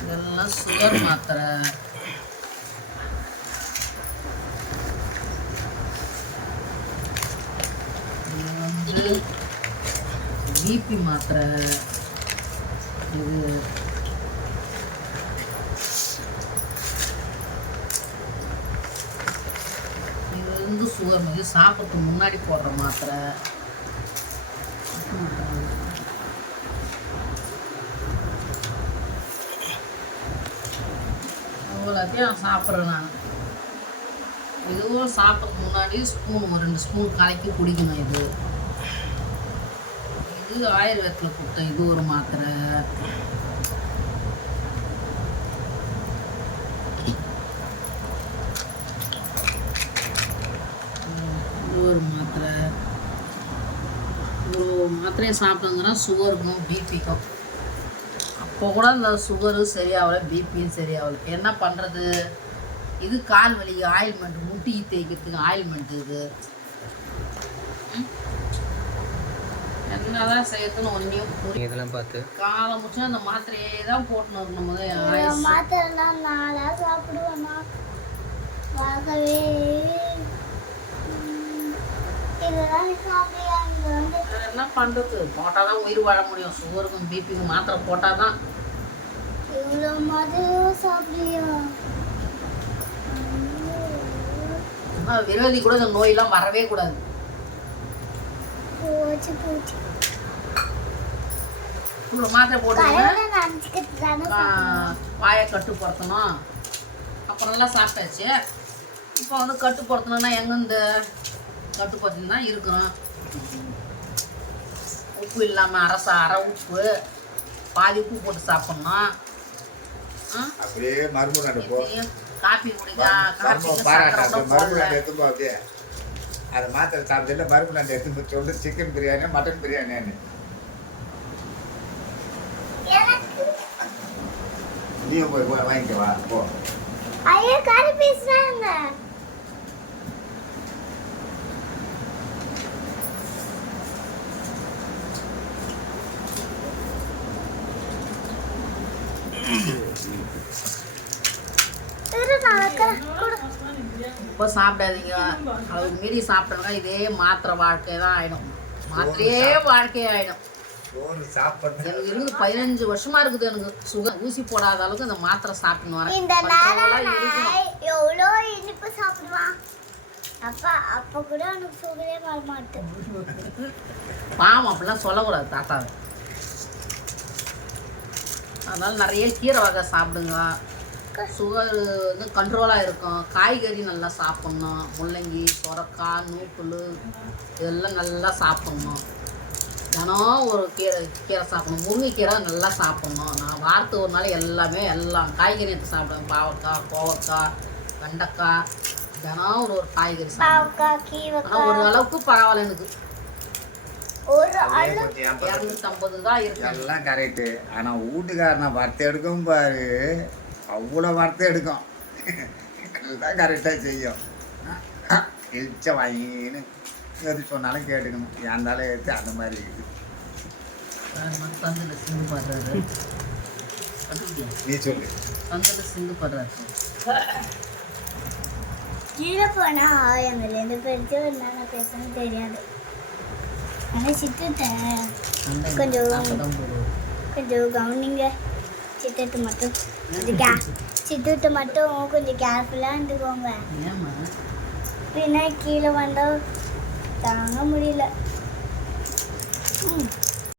இதெல்லாம் சுகர் மாத்திரை. இது வந்து பிபி மாத்திரை. இது இது வந்து சுகர் இது சாப்பிட்றதுக்கு முன்னாடி போடுற மாத்திரை. எல்லாத்தையும் சாப்பிட்றேன் நான். இதுவும் சாப்பிட்றதுக்கு முன்னாடி ஸ்பூன் ஒரு ரெண்டு ஸ்பூன் கலக்கி குடிக்கணும் இது. இது ஆயுர்வேதத்தில் கொடுத்தேன் இது ஒரு மாத்திரை. இது ஒரு மாத்திரை. ஒரு மாத்திரையை சாப்பிட்டோங்கன்னா சுகருக்கும் பிபிக்கும் அப்போ கூட இந்த சுகரு சரியாகல பிபியும் சரியாகல. என்ன பண்ணுறது? இது கால் வலிக்கு ஆயில்மெண்ட் முட்டி தேய்க்கிறதுக்கு ஆயில்மெண்ட் இது? என்னதான் செய்யறதுன்னு ஒன்றையும் புரிய இதெல்லாம் பார்த்து. காலம் முடிச்சு அந்த மாத்திரையே தான் போட்டுன்னு வரணும் இந்த மாத்திரைலாம் நாளா சாப்பிடுவேனா ஆகவே ம், இதெல்லாம் சாப்பிடியா இங்க வந்து என்ன பண்ணுறது போட்டால் தான் உயிர் வாழ முடியும். சுகருக்கும் பிபிக்கும் மாத்திரை போட்டால் தான் இவ்வளோ மாதிரியும் சாப்பிடியா விரோதி கூட இந்த நோயெல்லாம் வரவே கூடாது. போச்சு போச்சு. இவ்வளோ மாத்திரை போட்டுக்கோங்க வாயை கட்டுப்படுத்தணும் அப்புறம் எல்லாம் சாப்பிட்டாச்சு. இப்போ வந்து கட்டுப்படுத்தணும்னா எங்கேருந்து கட்டுப்படுத்தி தான் இருக்கிறோம். உப்பு இல்லாமல் அரச அரை உப்பு பாதி உப்பு போட்டு சாப்பிட்ணும். ஆ? அப்படியே இதையும் காப்பி குடிக்க காப்பி மருமகன் பாராட்டு மருமகன் எடுத்து போ அப்படியே. அதை மாத்திரை சாப்பிட்டு மருமகன் எடுத்து போய் சொல்லு. சிக்கன் பிரியாணி மட்டன் பிரியாணின்னு நீயும் போய் வா- வாங்கிக்க வா போ. ஐயா கறி பேசுறாங்க இரு நான் வைக்கிறேன். கொடு. இப்போ சாப்பிடாதீங்க. அதுக்கு மீறி சாப்பிட்டோம்னா இதே மாத்திரை வாழ்க்கை தான் ஆகிடும் மாத்திரையே வாழ்க்கையே ஆகிடும் சாப்பிட்றது எனக்கு இருந்து பதினஞ்சு வருஷமா இருக்குது எனக்கு சுகர் ஊசி போடாத அளவுக்கு அந்த மாத்திரை சாப்பிட்டு வரேன். இந்த எவ்வளோ இனிப்பு சாப்பிடுவான்? அப்பா அப்ப கூட எனக்கு சுகரே வர மாட்டேன் பாவம் அப்படிலாம் சொல்லக்கூடாது தாத்தாவை. அதனால நிறைய கீரை வகை சாப்பிடுங்க சுகர் வந்து கண்ட்ரோலாக இருக்கும். காய்கறி நல்லா சாப்பிட்ணும். முள்ளங்கி சொரக்காய் நூக்குள் இதெல்லாம் நல்லா சாப்பிட்ணும். தினம் ஒரு கீரை கீரை சாப்பிடணும். முருங்கைக்கீரை நல்லா சாப்பிட்ணும். நான் வாரத்துக்கு ஒரு நாள் எல்லாமே எல்லாம் காய்கறி எடுத்து சாப்பிடுவேன். பாவக்காய் கோவக்காய் வெண்டைக்காய். தினம் ஒரு ஒரு காய்கறி சாப்பிடுவேன். ஆனால் ஒரு அளவுக்கு பரவாயில்ல எனக்கு. ஒரு இரநூத்தம்பது தான் இருக்கு. எல்லாம் கரெக்டு ஆனால் வீட்டுக்காரனை வறுத்து எடுக்கும் பாரு. அவ்வளோ வறுத்து எடுக்கும். எல்லாம் கரெக்டாக செய்யும். இழிச்ச வாங்கின்னு எது சொன்னாலும் கேட்டுக்கணும். ஏந்தாலும் எடுத்து அந்த மாதிரி இருக்குது. தந்தில் சிந்து படுறாரு. கண்டுபிடியா நீ சொல்லு. தந்தில் சிந்து படுறாரு. கீழே போனா எங்க ரெண்டு பேருக்கு என்னென்ன பேசணும்னு தெரியாது. சண்டை கொஞ்சம் கொஞ்சம் கவனிங்க. சித்தத்தை மட்டும் கொஞ்சம் கே சித்தத்தை? மட்டும் கொஞ்சம் கேர்ஃபுல்லாக இருந்துக்கோங்க. ஏம்மா? பின்ன கீழே வந்தால் தாங்க முடியல. ம்.